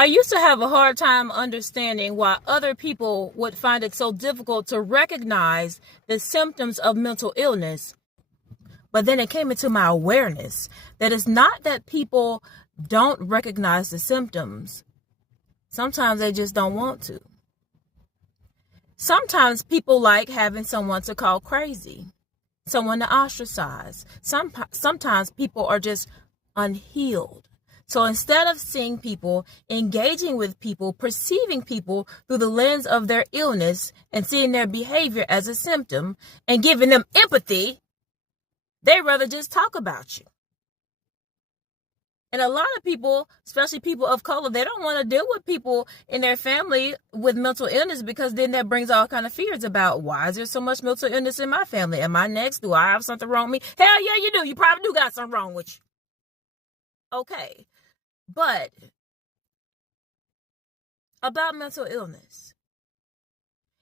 I used to have a hard time understanding why other people would find it so difficult to recognize the symptoms of mental illness. But then it came into my awareness that it's not that people don't recognize the symptoms. Sometimes they just don't want to. Sometimes people like having someone to call crazy, someone to ostracize. Sometimes people are just unhealed. So instead of seeing people, engaging with people, perceiving people through the lens of their illness and seeing their behavior as a symptom and giving them empathy, they rather just talk about you. And a lot of people, especially people of color, they don't want to deal with people in their family with mental illness, because then that brings all kind of fears about, why is there so much mental illness in my family? Am I next? Do I have something wrong with me? Hell yeah, you do. You probably do got something wrong with you. Okay. But about mental illness,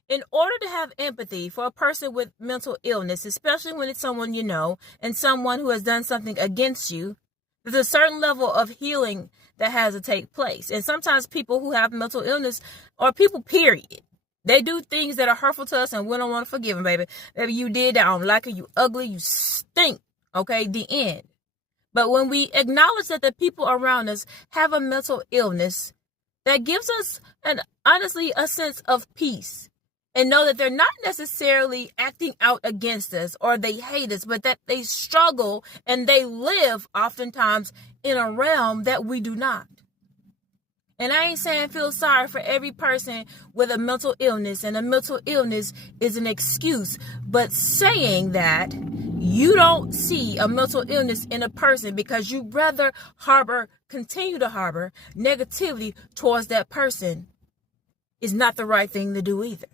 in order to have empathy for a person with mental illness, especially when it's someone you know and someone who has done something against you, there's a certain level of healing that has to take place. And sometimes people who have mental illness, or people period, they do things that are hurtful to us and we don't want to forgive them, baby. Maybe you did that, I don't like it, you ugly, you stink. Okay, the end. But when we acknowledge that the people around us have a mental illness, that gives us honestly a sense of peace, and know that they're not necessarily acting out against us or they hate us, but that they struggle and they live oftentimes in a realm that we do not. And I ain't saying feel sorry for every person with a mental illness, and a mental illness is an excuse, but saying that you don't see a mental illness in a person because you rather continue to harbor negativity towards that person is not the right thing to do either.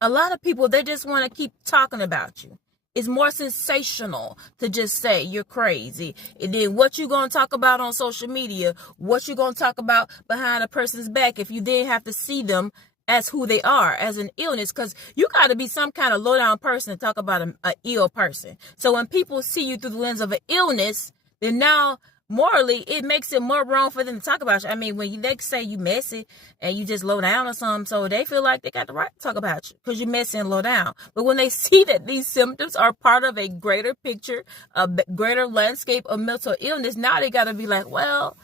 A lot of people, they just want to keep talking about you. It's more sensational to just say you're crazy. And then what you going to talk about on social media, what you going to talk about behind a person's back if you then have to see them as who they are, as an illness. Because you got to be some kind of low down person to talk about an ill person. So when people see you through the lens of an illness, then now morally it makes it more wrong for them to talk about you. I mean, when they say you messy and you just low down or something, so they feel like they got the right to talk about you because you're messy and low down. But when they see that these symptoms are part of a greater picture, a greater landscape of mental illness, now they got to be like, well,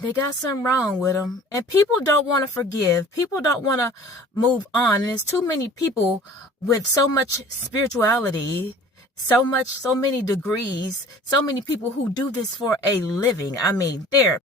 they got something wrong with them. And people don't want to forgive. People don't want to move on. And there's too many people with so much spirituality, so many degrees, so many people who do this for a living. I mean, they're